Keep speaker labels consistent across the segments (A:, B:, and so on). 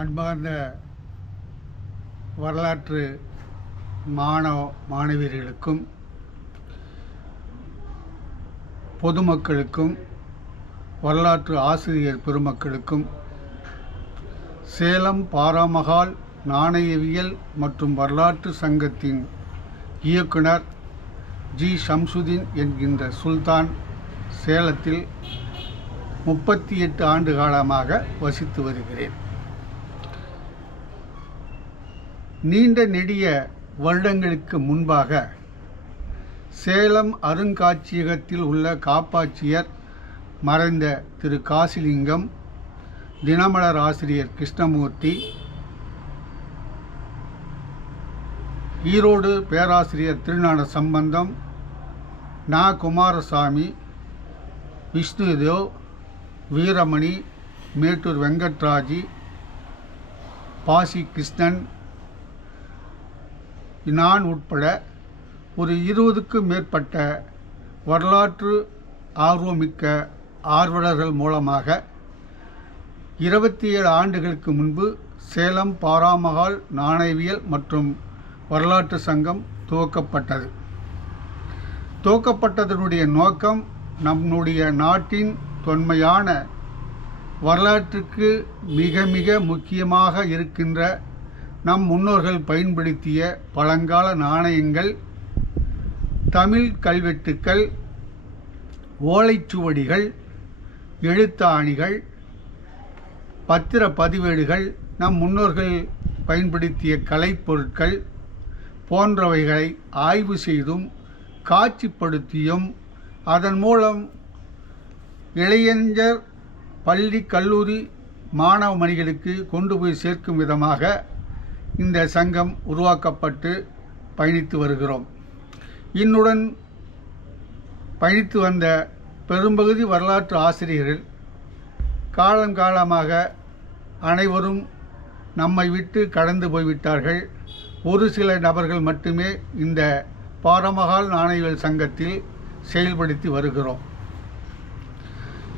A: அன்பார்ந்த வரலாற்று மாணவ மாணவியர்களுக்கும் பொதுமக்களுக்கும் வரலாற்று ஆசிரியர் பெருமக்களுக்கும் சேலம் பாராமகால் நாணயவியல் மற்றும் வரலாற்று சங்கத்தின் இயக்குனர் ஜி. ஷம்சுதீன் என்கின்ற சுல்தான் சேலத்தில் முப்பத்தி எட்டு ஆண்டு காலமாக வசித்து வருகிறேன். நீண்ட நெடிய வருடங்களுக்கு முன்பாக சேலம் அருங்காட்சியகத்தில் உள்ள காப்பாட்சியர் மறைந்த திரு. காசிலிங்கம் தினமலர் ஆசிரியர் கிருஷ்ணமூர்த்தி ஈரோடு பேராசிரியர் திருநாட சம்பந்தம் நா. குமாரசாமி விஷ்ணுதேவ் வீரமணி மேட்டூர் வெங்கட்ராஜி பாசி கிருஷ்ணன் நான் உட்பட ஒரு இருபதுக்கும் மேற்பட்ட வரலாற்று ஆர்வமிக்க ஆர்வலர்கள் மூலமாக இருபத்தி ஏழு ஆண்டுகளுக்கு முன்பு சேலம் பாராமகால் நாணயவியல் மற்றும் வரலாற்று சங்கம் துவக்கப்பட்டது. துவக்கப்பட்டதனுடைய நோக்கம் நம்முடைய நாட்டின் தொன்மையான வரலாற்றுக்கு மிக மிக முக்கியமாக இருக்கின்ற நம் முன்னோர்கள் பயன்படுத்திய பழங்கால நாணயங்கள் தமிழ் கல்வெட்டுக்கள் ஓலைச்சுவடிகள் எழுத்தாணிகள் பத்திர பதிவேடுகள் நம் முன்னோர்கள் பயன்படுத்திய கலைப்பொருட்கள் போன்றவைகளை ஆய்வு செய்தும் காட்சிப்படுத்தியும் அதன் மூலம் இளைஞர் பள்ளி கல்லூரி மாணவ மணிகளுக்கு கொண்டு போய் சேர்க்கும் விதமாக இந்த சங்கம் உருவாக்கப்பட்டு பயணித்து வருகிறோம். இன்னுடன் பயணித்து வந்த பெரும்பகுதி வரலாற்று ஆசிரியர்கள் காலங்காலமாக அனைவரும் நம்மை விட்டு கடந்து போய்விட்டார்கள். ஒரு சில நபர்கள் மட்டுமே இந்த பாரமகால் நாணயவியல் சங்கத்தில் செயல்படுத்தி வருகிறோம்.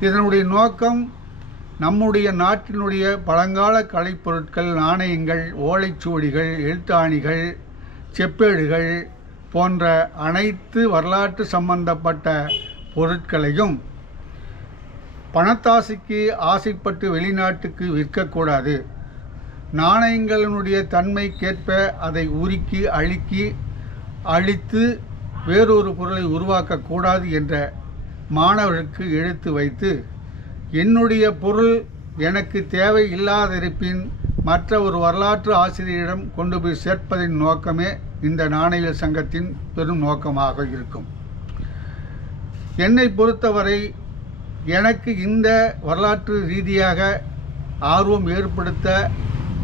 A: இதனுடைய நோக்கம் நம்முடைய நாட்டினுடைய பழங்கால கலைப்பொருட்கள் நாணயங்கள் ஓலைச்சுவடிகள் எழுத்தாணிகள் செப்பேடுகள் போன்ற அனைத்து வரலாற்று சம்பந்தப்பட்ட பொருட்களையும் பணத்தாசைக்கு ஆசைப்பட்டு வெளிநாட்டுக்கு விற்கக்கூடாது. நாணயங்களினுடைய தன்மைக்கேற்ப அதை உருக்கி அழுக்கி அழித்து வேறொரு பொருளை உருவாக்கக்கூடாது என்ற மாணவர்களுக்கு எடுத்து வைத்து என்னுடைய பொருள் எனக்கு தேவை இல்லாதிருப்பின் மற்ற ஒரு வரலாற்று ஆசிரியரிடம் கொண்டு போய் சேர்ப்பதின் நோக்கமே இந்த நாணயவியல் சங்கத்தின் பெரும் நோக்கமாக இருக்கும். என்னை பொறுத்தவரை எனக்கு இந்த வரலாற்று ரீதியாக ஆர்வம் ஏற்படுத்த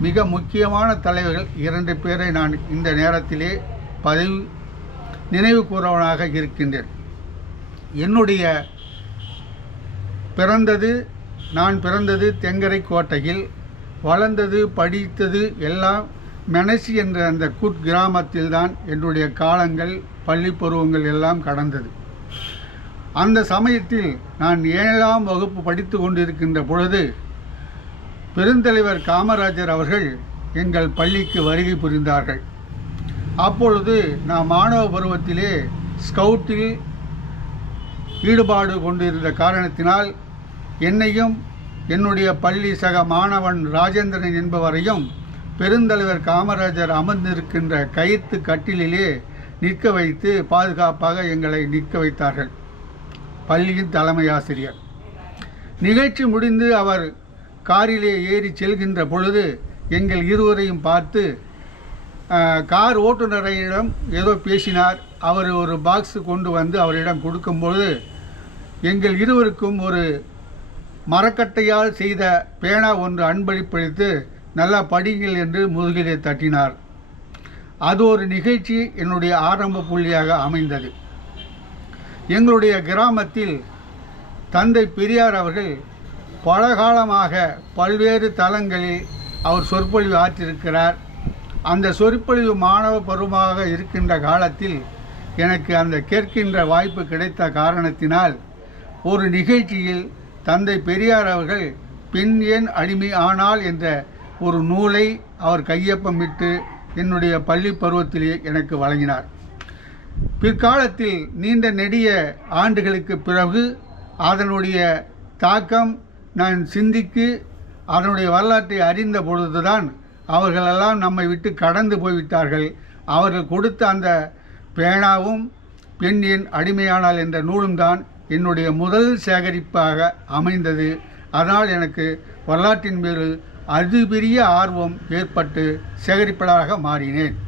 A: மிக முக்கியமான தலைவர்கள் இரண்டு பேரை நான் இந்த நேரத்திலே பதவி நினைவு கூறவனாக இருக்கின்றேன். என்னுடைய பிறந்தது நான் பிறந்தது தெங்கரை கோட்டையில் வளர்ந்தது படித்தது எல்லாம் மெனசி என்ற அந்த குட் கிராமத்தில்தான் என்னுடைய காலங்கள் பள்ளி பருவங்கள் எல்லாம் கடந்தது. அந்த சமயத்தில் நான் ஏழாம் வகுப்பு படித்து கொண்டிருக்கின்ற பொழுது பெருந்தலைவர் காமராஜர் அவர்கள் எங்கள் பள்ளிக்கு வருகை புரிந்தார்கள். அப்பொழுது நான் மாணவ பருவத்திலே ஸ்கவுட்டில் ஈடுபாடு கொண்டிருந்த காரணத்தினால் என்னையும் என்னுடைய பள்ளி சக மாணவன் ராஜேந்திரன் என்பவரையும் பெருந்தலைவர் காமராஜர் அமர்ந்திருக்கின்ற கயிற்று கட்டிலே நிற்க வைத்து பாதுகாப்பாக எங்களை நிற்க வைத்தார்கள். பள்ளியின் தலைமை ஆசிரியர். நிகழ்ச்சி முடிந்து அவர் காரிலே ஏறி செல்கின்ற பொழுது எங்கள் இருவரையும் பார்த்து கார் ஓட்டுநரிடம் ஏதோ பேசினார். அவர் ஒரு பாக்ஸ் கொண்டு வந்து அவரிடம் கொடுக்கும்பொழுது எங்கள் இருவருக்கும் ஒரு மரக்கட்டையால் செய்த பேனா ஒன்று அன்பளிப்பளித்து நல்லா படிங்கள் என்று முதுகிலே தட்டினார். அது ஒரு நிகழ்ச்சி என்னுடைய ஆரம்ப புள்ளியாக அமைந்தது. எங்களுடைய கிராமத்தில் தந்தை பெரியார் அவர்கள் பல காலமாக பல்வேறு தலங்களில் அவர் சொற்பொழிவு ஆற்றிருக்கிறார் அந்த சொற்பொழிவு மாணவ பருவமாக இருக்கின்ற காலத்தில் எனக்கு அந்த கேட்கின்ற வாய்ப்பு கிடைத்த காரணத்தினால் ஒரு நிகழ்ச்சியில் தந்தை பெரியார் அவர்கள் பெண் ஏன் அடிமை ஆனால் என்ற ஒரு நூலை அவர் கையொப்பமிட்டு என்னுடைய பள்ளி பருவத்திலே எனக்கு வழங்கினார். பிற்காலத்தில் நீண்ட நெடிய ஆண்டுகளுக்கு பிறகு அதனுடைய தாக்கம் நான் சிந்திக்கு அதனுடைய வரலாற்றை அறிந்த பொழுதுதான் அவர்களெல்லாம் நம்மை விட்டு கடந்து போய்விட்டார்கள். அவர்கள் கொடுத்த அந்த பேனாவும் பெண் என் அடிமையானால் என்ற நூலும் தான் என்னுடைய முதல் சேகரிப்பாக அமைந்தது. அதனால் எனக்கு வரலாற்றின் மீது அதிபெரிய ஆர்வம் ஏற்பட்டு சேகரிப்பாளராக மாறினேன்.